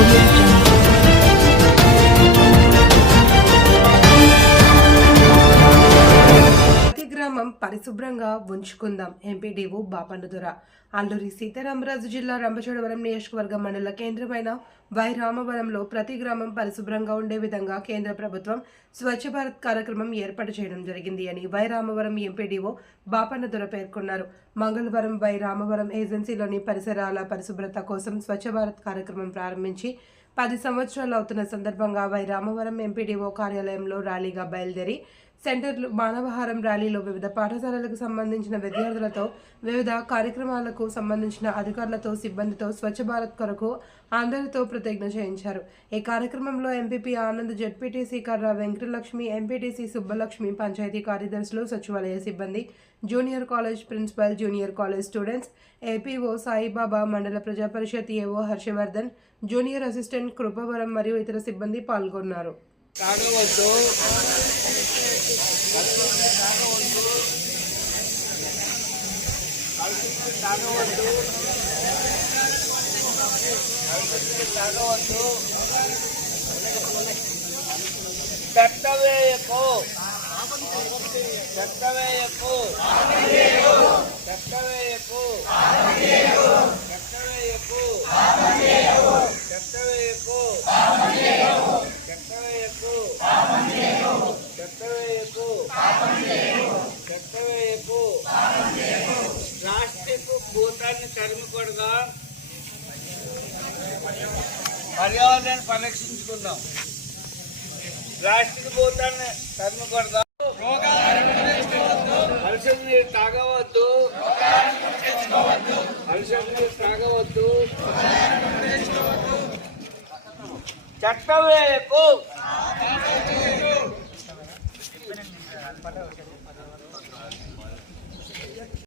audio పరిశుభ్రంగా ఉంచుకుందాం. MPDO బాపన్నదుర. Alluri Sitaramaraju జిల్లా రంపచోడవరం నియోజకవర్గం మండల కేంద్రమైన వై రామవరంలో ప్రతి గ్రామం పరిశుభ్రంగా ఉండే విధంగా కేంద్ర ప్రభుత్వం స్వచ్ఛ భారత్ కార్యక్రమం ఏర్పాటు చేయడం జరిగింది అని వై రామవరం ఎంపీడీఓ బాపన్నదుర పేర్కొన్నారు. మంగళవారం వై రామవరం ఏజెన్సీలోని పరిసరాల పరిశుభ్రత కోసం స్వచ్ఛ భారత్ కార్యక్రమం ప్రారంభించి పది సంవత్సరాలు అవుతున్న సందర్భంగా వై రామవరం ఎంపీడీఓ కార్యాలయంలో ర్యాలీగా బయలుదేరి సెంటర్లు మానవహారం ర్యాలీలో వివిధ పాఠశాలలకు సంబంధించిన విద్యార్థులతో వివిధ కార్యక్రమాలకు సంబంధించిన అధికారులతో సిబ్బందితో స్వచ్ఛ భారత్ కొరకు అందరితో ప్రతిజ్ఞ చేయించారు. ఈ కార్యక్రమంలో ఎంపీపీ ఆనంద్ జడ్పీటీసీ కర్ర వెంకటలక్ష్మి ఎంపీటీసీ సుబ్బలక్ష్మి పంచాయతీ కార్యదర్శులు సచివాలయ సిబ్బంది junior college principal junior college students APO Saibaba మండల ప్రజా పరిషత్ AO Harshavardhan junior assistant Krupavaram మరియు ఇతర సిబ్బంది పాల్గొన్నారు. తాగవద్దు తాగవద్దు చట్టవేయకు చట్టవేయకు చట్టవేయకు కార్మికుడుగా పర్యావరణాన్ని పరిరక్షించుకుందాం. ప్లాస్టిక్ పోతాన్ని తరుముకొడదాం తాగవద్దు. అలసం తాగవద్దు. చట్టవేకు